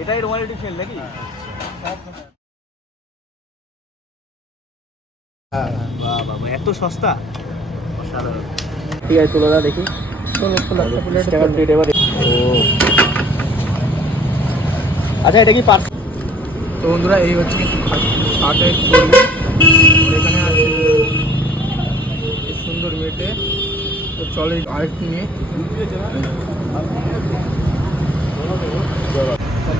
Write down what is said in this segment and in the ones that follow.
এটাই তোমার একটু খেল নাকি এত সস্তা ঠিক আছে চলে যা ও আচ্ছা এটা কি পার্স তো বন্ধুরা এই হচ্ছে খাটে এখানে সুন্দর মেটে চলে আরেকটি নিয়ে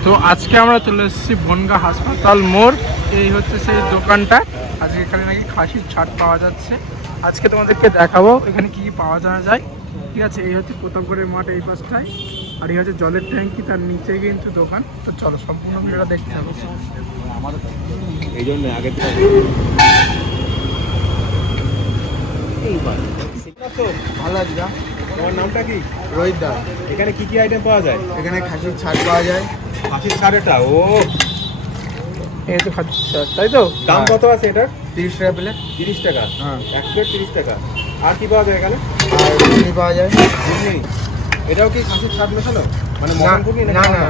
তো আজকে আমরা চলে এসেছি বনগা হাসপাতাল মোড় এই হচ্ছে সেই দোকানটা আজকে এখানে নাকি খাসির ছাড় পাওয়া যাচ্ছে আজকে তোমাদেরকে দেখাবো এখানে কি কি পাওয়া যাওয়া যায় ঠিক আছে এই হচ্ছে প্রতাপগড়ের মাঠ এই পাশটাই আর এই হচ্ছে জলের ট্যাঙ্কি তার নিচে কিন্তু দোকান তো চলো সম্পূর্ণ মিলটা দেখতে হবে এই জন্য আগে ভালো আছে তোমার নামটা কি রোহিত দা এখানে কি কি আইটেম পাওয়া যায় এখানে খাসির ছাড় পাওয়া যায় খাসির ছাড় এটা ও এই তো খাসির তাই তো দাম কত আছে এটার তিরিশ টাকা প্লেট তিরিশ টাকা হ্যাঁ এক প্লেট তিরিশ টাকা আর কি পাওয়া যায় এখানে আর ঘুগনি পাওয়া যায় ঘুগনি এটাও কি খাসির ছাড় মেশানো মানে মটন ঘুগনি না না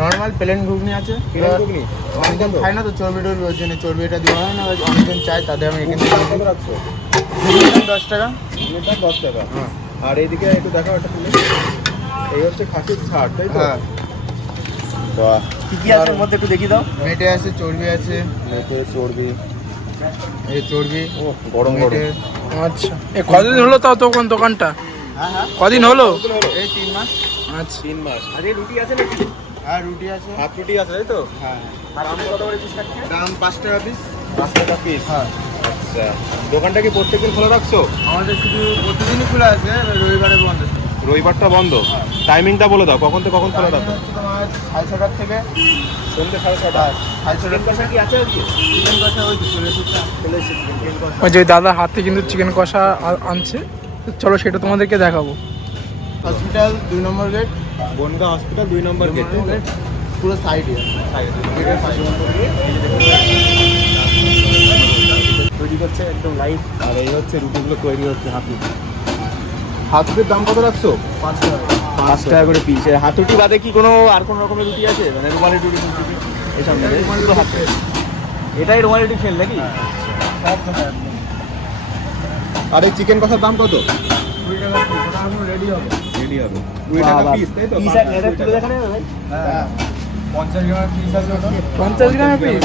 নর্মাল প্লেন ঘুগনি আছে প্লেন ঘুগনি অনেকজন খায় না তো চর্বি টর্বি ওই জন্য চর্বি এটা দেওয়া হয় না অনেকজন চায় তাদের আমি এখানে রাখছো দশ টাকা এটা দশ টাকা হ্যাঁ আর এইদিকে একটু দেখাও একটা এই হচ্ছে খাসির ছাড় তাই তো হ্যাঁ হ্যাঁ হ্যাঁ হ্যাঁ হ্যাঁ হ্যাঁ একটু দেখি দাও আছে আছে আছে আছে আছে এই এই ও এ হলো হলো দোকানটা মাস মাস পাঁচ রুটি রুটি রুটি তো আর কত দাম পাঁচ টাকা পিস পাঁচ টাকা পিস হ্যাঁ আচ্ছা দোকানটা কি প্রত্যেকদিন খোলা রাখছো আমাদের শুধু প্রতিদিনই খোলা আছে রবিবারে বন্ধ রবিবারটা বন্ধ টাইমিংটা বলে দাও কখন থেকে কখন খোলা থাকে সাড়ে ছটার থেকে ওই যে দাদা হাতে কিন্তু চিকেন কষা আনছে চলো সেটা তোমাদেরকে দেখাবো হসপিটাল দুই নম্বর গেট বনগা হসপিটাল দুই নম্বর গেট পুরো সাইড সাইড তৈরি করছে একদম লাইট আর এই হচ্ছে রুটিগুলো তৈরি হচ্ছে হাতি হাতুটির দাম কত রাখছো পাঁচ টাকা পাঁচ টাকা করে পিস হাতুটি বাদে কি কোনো আর কোনো রকমের রুটি আছে মানে রুমালি টুটি এসব মিলে এটাই রুমালি টুটি খেল নাকি আর এই চিকেন কষার দাম কত পঞ্চাশ গ্রামের পিস আছে ওটা পঞ্চাশ গ্রামের পিস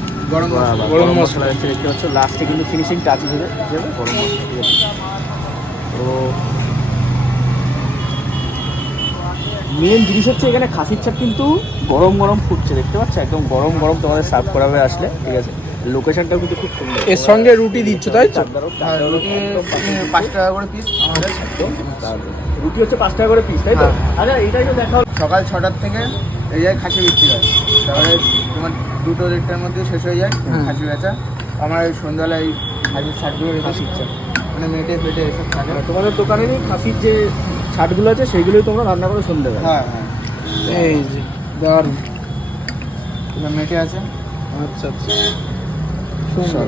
গরম গরম মশলা দেখতে পাচ্ছ লাস্টে কিন্তু ফিনিশিং টাচ গরম মশলা তো মেন জিনিস হচ্ছে এখানে খাসির চাপ কিন্তু গরম গরম ফুটছে দেখতে পাচ্ছ একদম গরম গরম তোমাদের সার্ভ করাবে আসলে ঠিক আছে লোকেশনটাও কিন্তু খুব সুন্দর এর সঙ্গে রুটি দিচ্ছ তাই তো পাঁচ টাকা করে পিস আমাদের রুটি হচ্ছে পাঁচ টাকা করে পিস তাই তো আচ্ছা এটাই তো দেখাও সকাল ছটার থেকে এই যায় খাসি বিক্রি হয় তাহলে তোমার দুটো দেড়টার মধ্যে শেষ হয়ে যায় খাসি বেচা আমার ওই সন্ধ্যাবেলায় খাসির ছাড়গুলো রেখে শিখছে মানে মেটে ফেটে এসব থাকে তোমাদের দোকানে খাসির যে ছাটগুলো আছে সেগুলোই তোমরা রান্না করে শুনতে হ্যাঁ হ্যাঁ এই যে দেওয়ার তোমার মেটে আছে আচ্ছা আচ্ছা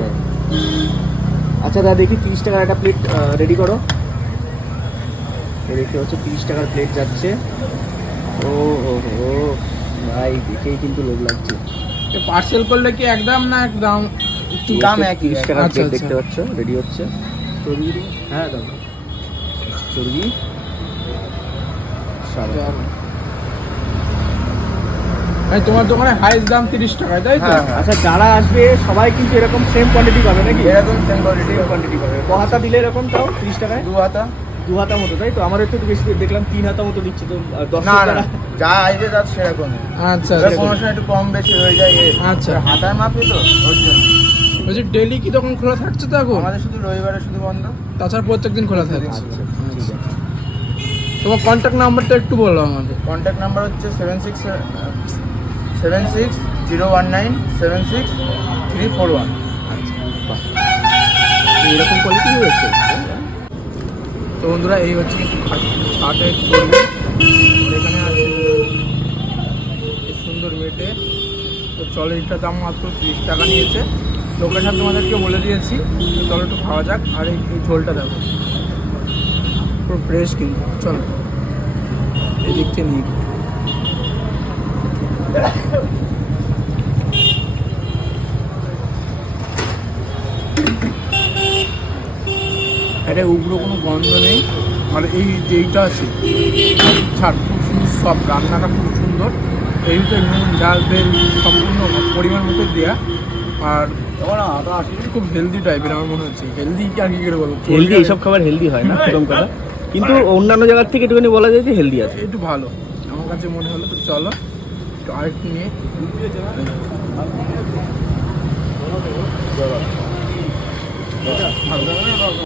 আচ্ছা দাদা দেখি তিরিশ টাকার একটা প্লেট রেডি করো দেখি হচ্ছে তিরিশ টাকার প্লেট যাচ্ছে ভাই দেখেই কিন্তু লোভ লাগছে পার্সেল করলে কি একদম না একদম একটু দাম একই দেখতে পাচ্ছ রেডি হচ্ছে চর্বি হ্যাঁ দাদা চর্বি তোমার দোকানে হাইস্ট দাম তিরিশ টাকা তাই তো আচ্ছা যারা আসবে সবাই কিন্তু এরকম সেম কোয়ালিটি পাবে নাকি এরকম সেম কোয়ালিটি কোয়ালিটি পাবে ক হাতা দিলে এরকম তাও তিরিশ টাকায় দু হাতা দুwidehat মতো তাই তো আমার একটু বেশি দেখলাম 3widehat মতো দিচ্ছে তো 10 না না যা আইবে তার সেরকম আচ্ছা প্রমোশন একটু কম বেশি হয়ে যায় আচ্ছা হাতায় মাপি তো বুঝছ বুঝ ডেইলি কি তখন খোলা থাকছে তো এখন আমাদের শুধু রবিবারে শুধু বন্ধ তাছাড়া প্রত্যেকদিন খোলা থাকে আচ্ছা তোমার কন্ট্যাক্ট নাম্বারটা একটু বলো আমাকে কন্ট্যাক্ট নাম্বার হচ্ছে 76 76 019 76 341 আচ্ছা এরকম কোয়ালিটি হয়েছে তো বন্ধুরা এই হচ্ছে কাঠের এখানে আছে সুন্দর মেটে তো চলেরটা দাম মাত্র তিরিশ টাকা নিয়েছে লোকেশন তোমাদেরকে বলে দিয়েছি চল একটু খাওয়া যাক আর এই ঝোলটা দেখো পুরো ফ্রেশ কিন্তু চলো এই থেকে নিয়ে এটা উগ্র কোনো গন্ধ নেই মানে এই যেইটা আছে ছাড় খুব সুন্দর সব রান্নাটা খুব সুন্দর এই তো নুন ঝাল তেল সম্পূর্ণ পরিমাণ মতো দেওয়া আর খুব হেলদি টাইপের আমার মনে হচ্ছে হেলদি আর কি করে বলো হেলদি এইসব খাবার হেলদি হয় না প্রথম কথা কিন্তু অন্যান্য জায়গার থেকে একটুখানি বলা যায় যে হেলদি আছে একটু ভালো আমার কাছে মনে হলো তো চলো একটু আর্ট নিয়ে ভালো